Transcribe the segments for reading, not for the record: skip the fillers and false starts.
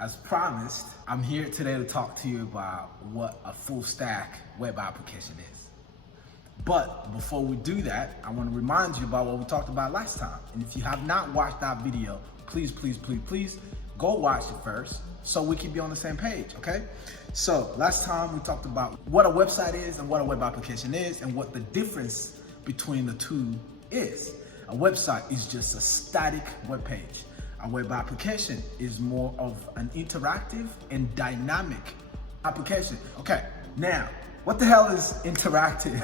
As promised, I'm here today to talk to you about what a full stack web application is. But before we do that, I want to remind you about what we talked about last time. And if you have not watched that video, please go watch it first so we can be on the same page, okay? So last time we talked about what a website is and what a web application is and what the difference between the two is. A website is just a static web page. A web application is more of an interactive and dynamic application. Okay, now, what the hell is interactive?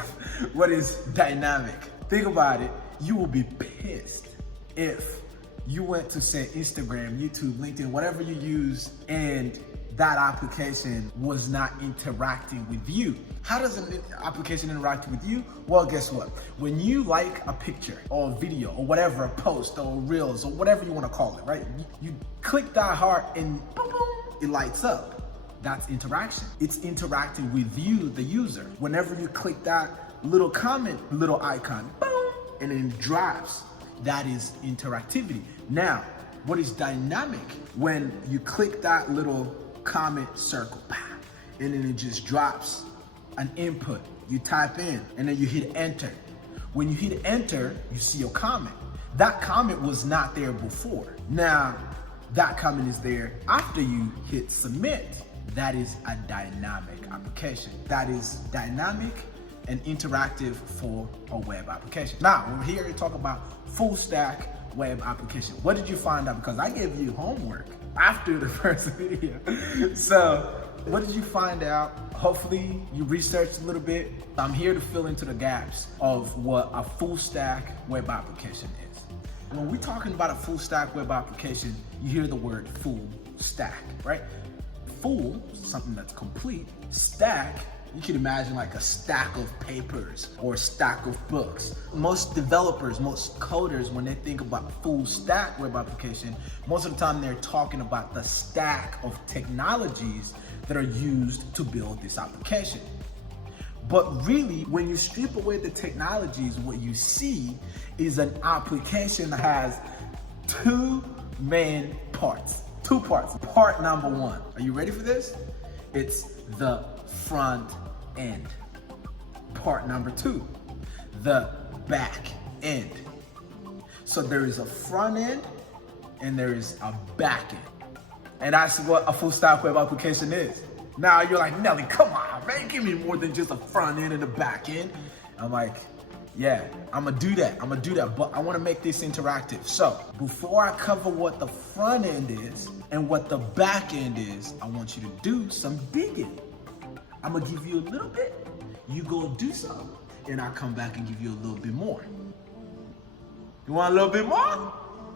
What is dynamic? Think about it. You will be pissed if you went to, say, Instagram, YouTube, LinkedIn, whatever you use, and that application was not interacting with you. How does an application interact with you? Well, guess what? When you like a picture or a video or whatever, a post or reels or whatever you want to call it, right? You click that heart and boom, boom, it lights up. That's interaction. It's interacting with you, the user. Whenever you click that little comment, little icon, boom, and then it drops, that is interactivity. Now, what is dynamic? When you click that little comment circle, and then it just drops an input. You type in and then you hit enter. When you hit enter, you see your comment. That comment was not there before. Now, that comment is there after you hit submit. That is a dynamic application. That is dynamic and interactive for a web application. Now, we're here to talk about full stack web application. What did you find out? Because I gave you homework after the first video. So what did you find out? Hopefully you researched a little bit. I'm here to fill into the gaps of what a full stack web application is. When we're talking about a full stack web application, you hear the word full stack, right? Full, something that's complete. Stack, you can imagine like a stack of papers or a stack of books. Most developers, most coders, when they think about full stack web application, most of the time they're talking about the stack of technologies that are used to build this application. But really, when you strip away the technologies, what you see is an application that has two main parts. Two parts. Part number one. Are you ready for this? It's the front end. Part number two, the back end. So there is a front end and there is a back end. And that's what a full stack web application is. Now you're like, Nelly, come on, man, give me more than just a front end and a back end. I'm like, yeah, I'm gonna do that, but I wanna make this interactive. So before I cover what the front end is and what the back end is, I want you to do some digging. I'm gonna give you a little bit, you go do some, and I'll come back and give you a little bit more. You want a little bit more?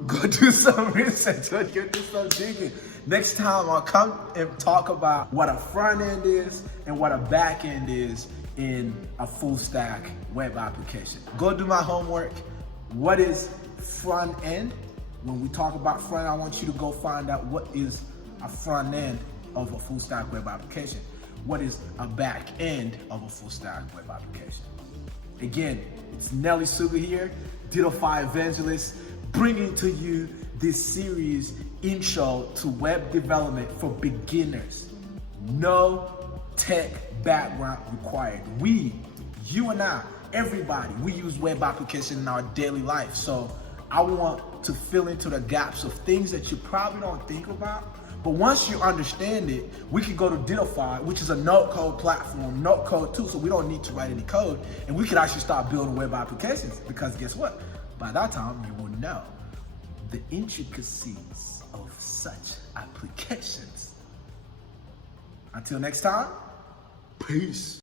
Go do some research, go do some digging. Next time I'll come and talk about what a front end is and what a back end is in a full stack web application. Go do my homework. What is front end? When we talk about front, I want you to go find out what is a front end of a full stack web application. What is a back end of a full stack web application? Again, it's Nelly Suga here, Dittofi Evangelist, bringing to you this series intro to web development for beginners. No tech background required. You and I, everybody, we use web application in our daily life. So I want to fill into the gaps of things that you probably don't think about. But once you understand it, we can go to Dittofi, which is a no-code platform, no-code too, so we don't need to write any code, and we can actually start building web applications, because guess what? By that time, you will know the intricacies of such applications. Until next time, peace.